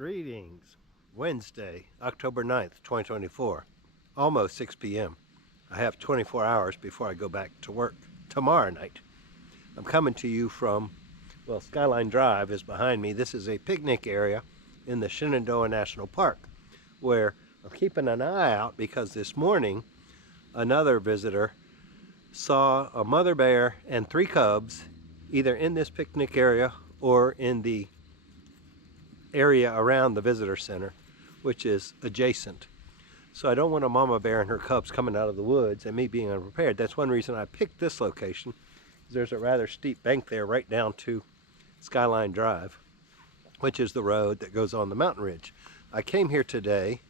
Greetings. Wednesday, October 9th, 2024. Almost 6 p.m. I have 24 hours before I go back to work tomorrow night. I'm coming to you from, well, Skyline Drive is behind me. This is a picnic area in the Shenandoah National Park where I'm keeping an eye out because this morning another visitor saw a mother bear and 3 cubs either in this picnic area or in the area around the visitor center, which is adjacent. So I don't want a mama bear and her cubs coming out of the woods and me being unprepared. That's one reason I picked this location. There's a rather steep bank there right down to Skyline Drive, which is the road that goes on the mountain ridge. I came here today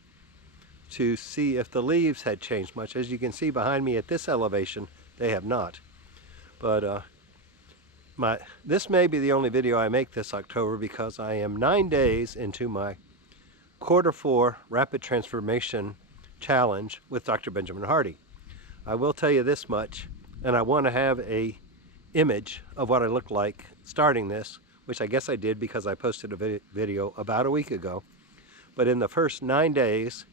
to see if the leaves had changed much. As you can see behind me at this elevation, they have not. But this may be the only video I make this October because I am 9 days into my quarter 4 rapid transformation challenge with Dr. Benjamin Hardy. I will tell you this much, and I want to have a image of what I looked like starting this, which I guess I did because I posted a video about a week ago. But in the first 9 days,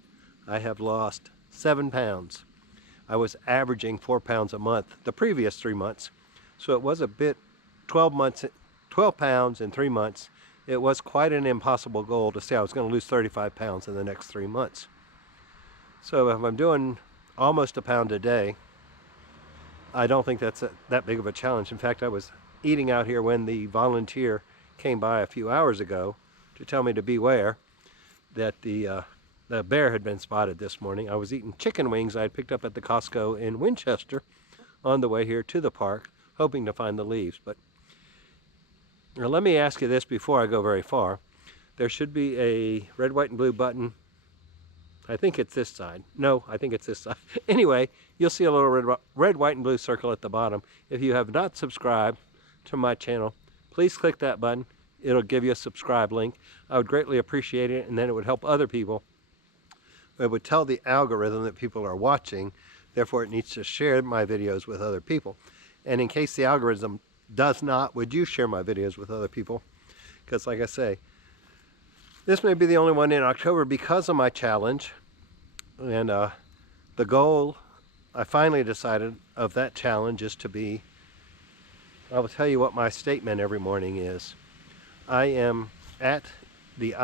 I have lost 7 pounds. I was averaging 4 pounds a month the previous 3 months, so it was a bit 12 pounds in 3 months. It was quite an impossible goal to say I was going to lose 35 pounds in the next 3 months. So if I'm doing almost a pound a day, I don't think that's that big of a challenge. In fact, I was eating out here when the volunteer came by a few hours ago to tell me to beware that the bear had been spotted this morning. I was eating chicken wings I had picked up at the Costco in Winchester on the way here to the park, hoping to find the leaves. But now let me ask you this before I go very far. There should be a red, white, and blue button. I think it's this side. No, I think it's this side. Anyway, you'll see a little red, white, and blue circle at the bottom. If you have not subscribed to my channel, please click that button. It'll give you a subscribe link. I would greatly appreciate it, and then it would help other people. It would tell the algorithm that people are watching, therefore it needs to share my videos with other people. And in case the algorithm does not, would you share my videos with other people? Because like I say, this may be the only one in October because of my challenge. And the goal, I finally decided, of that challenge is to be, I will tell you what my statement every morning is. I am at the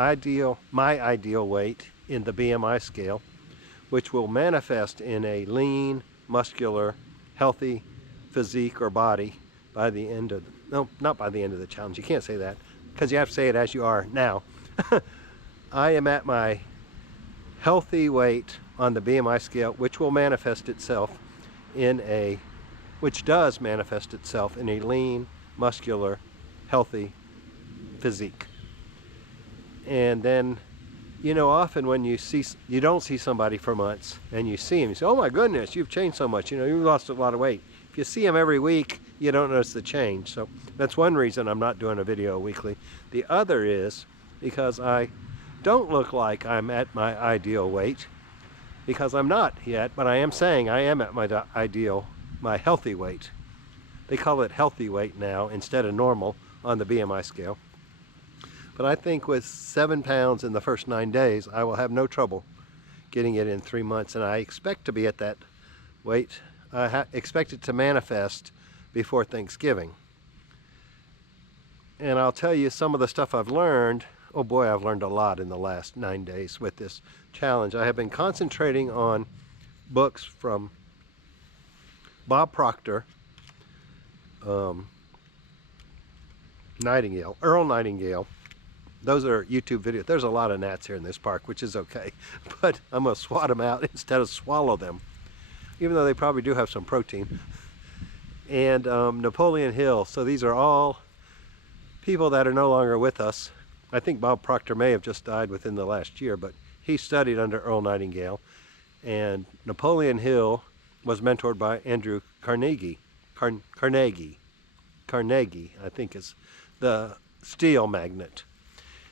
my ideal weight in the BMI scale, which will manifest in a lean, muscular, healthy physique or body by the end of, no, not by the end of the challenge. You can't say that because you have to say it as you are now. I am at my healthy weight on the BMI scale, which will manifest itself in a, which does manifest itself in a lean, muscular, healthy physique. And then, you know, often when you don't see somebody for months and you see him, you say, oh my goodness, you've changed so much, you know, you lost a lot of weight. If you see him every week, you don't notice the change. So that's one reason I'm not doing a video weekly. The other is because I don't look like I'm at my ideal weight, because I'm not yet, but I am saying I am at my ideal, my healthy weight. They call it healthy weight now instead of normal on the BMI scale. But I think with 7 pounds in the first 9 days, I will have no trouble getting it in 3 months, and I expect to be at that weight. I expect it to manifest before Thanksgiving. And I'll tell you some of the stuff I've learned. Oh boy, I've learned a lot in the last 9 days with this challenge. I have been concentrating on books from Bob Proctor, Earl Nightingale. Those are YouTube videos. There's a lot of gnats here in this park, which is okay. But I'm going to swat them out instead of swallow them, even though they probably do have some protein. And Napoleon Hill. So these are all people that are no longer with us. I think Bob Proctor may have just died within the last year, but he studied under Earl Nightingale. And Napoleon Hill was mentored by Andrew Carnegie. Carnegie, I think, is the steel magnate.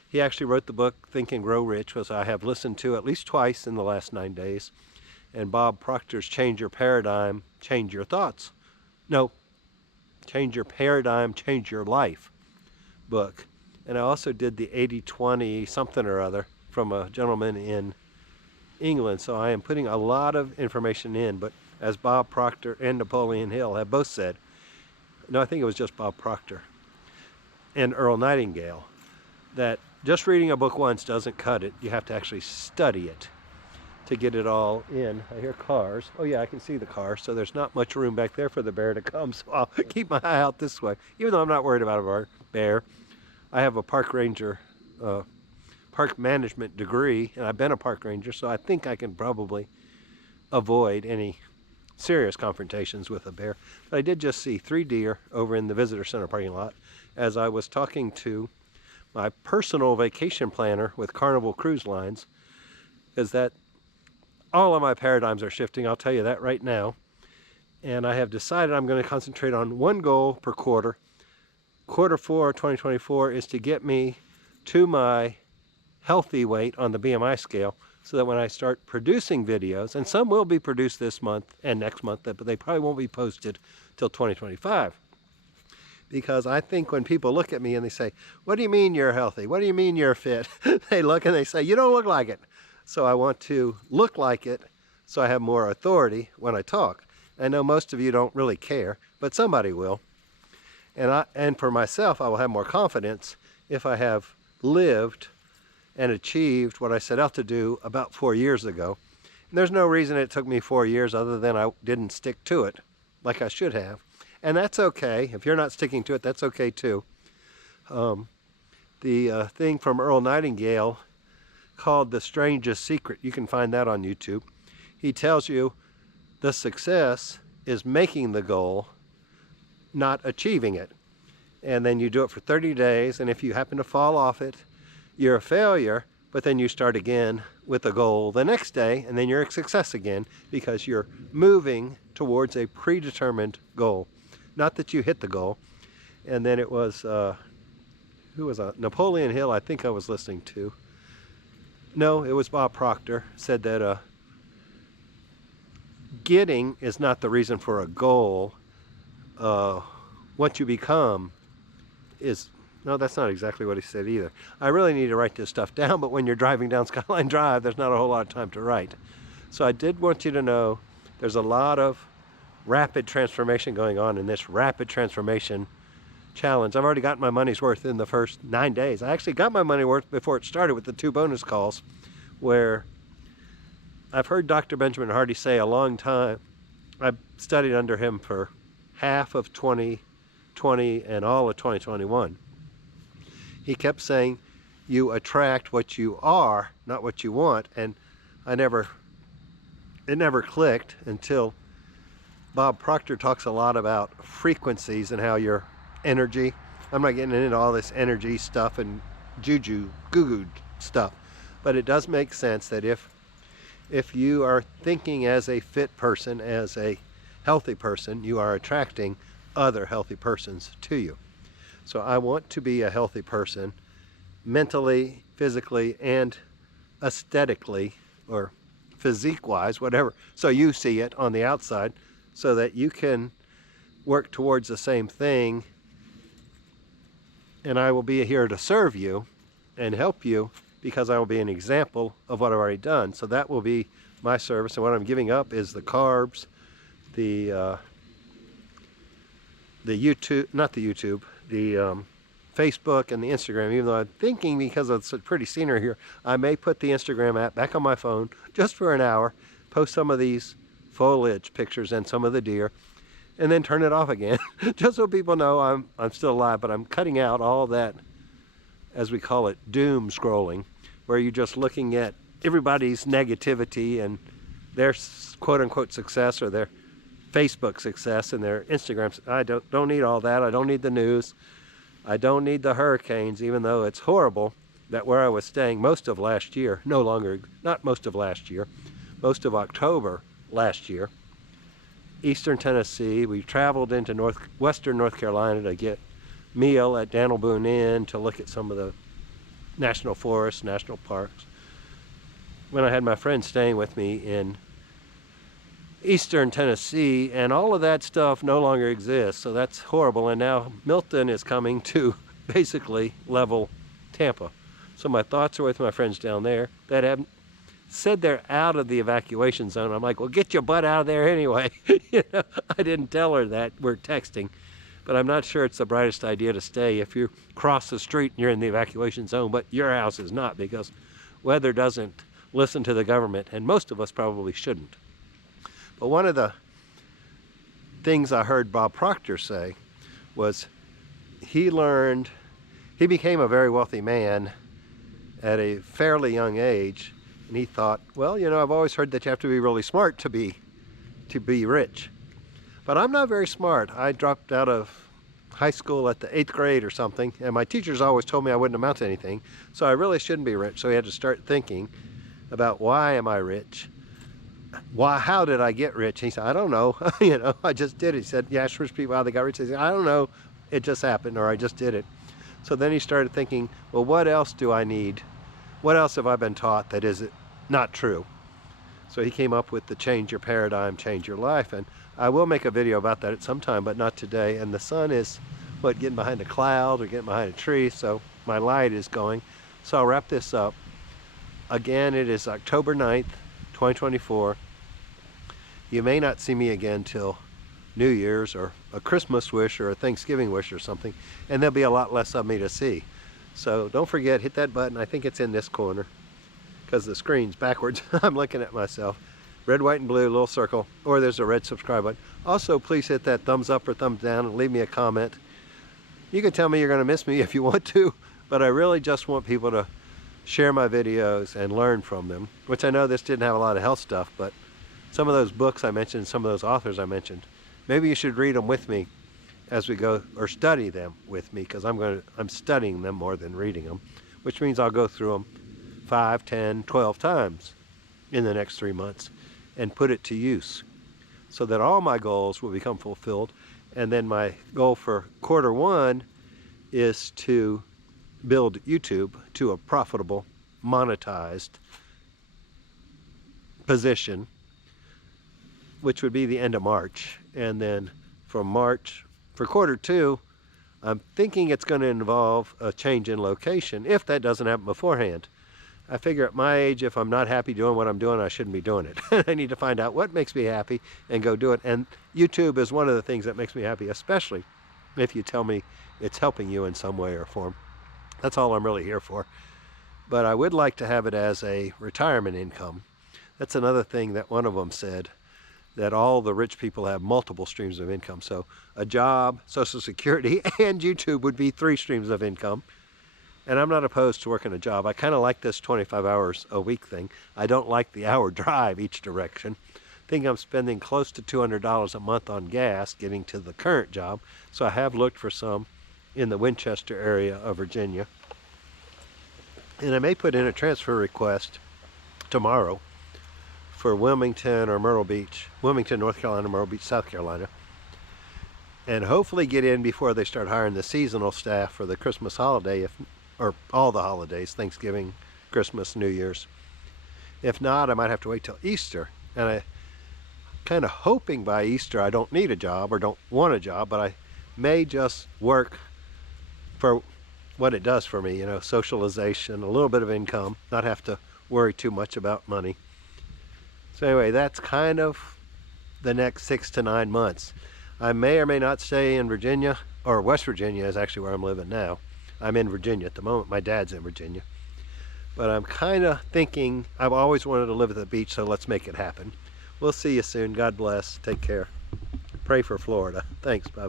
He actually wrote the book Think and Grow Rich, which I have listened to at least twice in the last 9 days. And Bob Proctor's Change Your Paradigm, Change Your Thoughts. No, Change Your Paradigm, Change Your Life book And I also did the 80-20 something or other from a gentleman in England. So I am putting a lot of information in, but as Bob Proctor and Napoleon Hill have both said, no, I think it was just Bob Proctor and Earl Nightingale, that just reading a book once doesn't cut it. You have to actually study it to get it all in. I hear cars. Oh yeah, I can see the car, so there's not much room back there for the bear to come, so I'll keep my eye out this way. Even though I'm not worried about a bear, I have a park ranger, park management degree, and I've been a park ranger, so I think I can probably avoid any serious confrontations with a bear. But I did just see 3 deer over in the visitor center parking lot as I was talking to my personal vacation planner with Carnival Cruise Lines, is that all of my paradigms are shifting, I'll tell you that right now. And I have decided I'm going to concentrate on one goal per quarter. Quarter 4 2024 is to get me to my healthy weight on the BMI scale, so that when I start producing videos, and some will be produced this month and next month, but they probably won't be posted till 2025. Because I think when people look at me and they say, what do you mean you're healthy? What do you mean you're fit? They look and they say, you don't look like it. So I want to look like it so I have more authority when I talk. I know most of you don't really care, but somebody will. And for myself, I will have more confidence if I have lived and achieved what I set out to do about 4 years ago. And there's no reason it took me 4 years other than I didn't stick to it like I should have. And that's okay. If you're not sticking to it, that's okay too. The thing from Earl Nightingale called The Strangest Secret, you can find that on YouTube. He tells you the success is making the goal, not achieving it. And then you do it for 30 days, and if you happen to fall off it, you're a failure, but then you start again with a goal the next day, and then you're a success again, because you're moving towards a predetermined goal. Not that you hit the goal. And then it was, who was Napoleon Hill, I think I was listening to. No, it was Bob Proctor, said that getting is not the reason for a goal. What you become is, no, that's not exactly what he said either. I really need to write this stuff down, but when you're driving down Skyline Drive, there's not a whole lot of time to write. So I did want you to know there's a lot of rapid transformation going on in this rapid transformation challenge. I've already gotten my money's worth in the first 9 days. I actually got my money worth before it started with the 2 bonus calls, where I've heard Dr. Benjamin Hardy say a long time. I've studied under him for half of 2020 and all of 2021. He kept saying, you attract what you are, not what you want. And it never clicked until Bob Proctor talks a lot about frequencies and how your energy, I'm not getting into all this energy stuff and juju, goo-goo stuff, but it does make sense that if you are thinking as a fit person, as a healthy person, you are attracting other healthy persons to you. So I want to be a healthy person mentally, physically, and aesthetically, or physique-wise, whatever. So you see it on the outside, so that you can work towards the same thing, and I will be here to serve you and help you, because I will be an example of what I've already done. So that will be my service, and what I'm giving up is the carbs, the YouTube, not the YouTube, the Facebook and the Instagram, even though I'm thinking, because it's pretty scenery here, I may put the Instagram app back on my phone just for an hour, post some of these foliage pictures and some of the deer, and then turn it off again, just so people know I'm still alive. But I'm cutting out all that, as we call it, doom scrolling, where you're just looking at everybody's negativity and their quote-unquote success, or their Facebook success and their Instagram. I don't need all that. I don't need the news. I don't need the hurricanes, even though it's horrible that where I was staying most of last year, not most of last year, most of October last year, Eastern Tennessee. We traveled into western North Carolina to get meal at Daniel Boone Inn, to look at some of the national forests, national parks. When I had my friend staying with me in Eastern Tennessee, and all of that stuff no longer exists, so that's horrible. And now Milton is coming to basically level Tampa. So my thoughts are with my friends down there that have said they're out of the evacuation zone. I'm like, well, get your butt out of there anyway. You know, I didn't tell her that. We're texting. But I'm not sure it's the brightest idea to stay if you cross the street and you're in the evacuation zone, but your house is not, because weather doesn't listen to the government, and most of us probably shouldn't. But one of the things I heard Bob Proctor say was he became a very wealthy man at a fairly young age, and he thought, well, you know, I've always heard that you have to be really smart to be rich. But I'm not very smart. I dropped out of high school at the 8th grade or something, and my teachers always told me I wouldn't amount to anything, so I really shouldn't be rich. So he had to start thinking about, why am I rich? How did I get rich? He said, I don't know. You know, I just did it. He said, you ask rich people how they got rich. He said, I don't know. It just happened, or I just did it. So then he started thinking, well, what else do I need? What else have I been taught that is not true? So he came up with the change your paradigm, change your life. And I will make a video about that at some time, but not today. And the sun is, getting behind a cloud or getting behind a tree, so my light is going. So I'll wrap this up. Again, it is October 9th, 2024. You may not see me again till New Year's or a Christmas wish or a Thanksgiving wish or something, and there'll be a lot less of me to see. So don't forget, hit that button. I think it's in this corner because the screen's backwards. I'm looking at myself. Red, white, and blue, little circle, or there's a red subscribe button. Also, please hit that thumbs up or thumbs down and leave me a comment. You can tell me you're going to miss me if you want to, but I really just want people to share my videos and learn from them, which I know this didn't have a lot of health stuff, but some of those books I mentioned, some of those authors I mentioned, maybe you should read them with me as we go, or study them with me, because I'm studying them more than reading them, which means I'll go through them 5, 10, 12 times in the next 3 months and put it to use so that all my goals will become fulfilled. And then my goal for Q1 is to build YouTube to a profitable, monetized position, which would be the end of March. And then from March, for Q2, I'm thinking it's going to involve a change in location, if that doesn't happen beforehand. I figure at my age, if I'm not happy doing what I'm doing, I shouldn't be doing it. I need to find out what makes me happy and go do it. And YouTube is one of the things that makes me happy, especially if you tell me it's helping you in some way or form. That's all I'm really here for. But I would like to have it as a retirement income. That's another thing that one of them said, that all the rich people have multiple streams of income. So a job, Social Security, and YouTube would be 3 streams of income. And I'm not opposed to working a job. I kind of like this 25 hours a week thing. I don't like the hour drive each direction. I think I'm spending close to $200 a month on gas getting to the current job. So I have looked for some in the Winchester area of Virginia. And I may put in a transfer request tomorrow for Wilmington or Myrtle Beach, Wilmington, North Carolina, Myrtle Beach, South Carolina, and hopefully get in before they start hiring the seasonal staff for the Christmas holiday, or all the holidays, Thanksgiving, Christmas, New Year's. If not, I might have to wait till Easter. And I kind of hoping by Easter I don't need a job or don't want a job, but I may just work for what it does for me, you know, socialization, a little bit of income, not have to worry too much about money. So anyway, that's kind of the next 6 to 9 months. I may or may not stay in Virginia, or West Virginia is actually where I'm living now. I'm in Virginia at the moment. My dad's in Virginia. But I'm kind of thinking, I've always wanted to live at the beach, so let's make it happen. We'll see you soon. God bless. Take care. Pray for Florida. Thanks. Bye.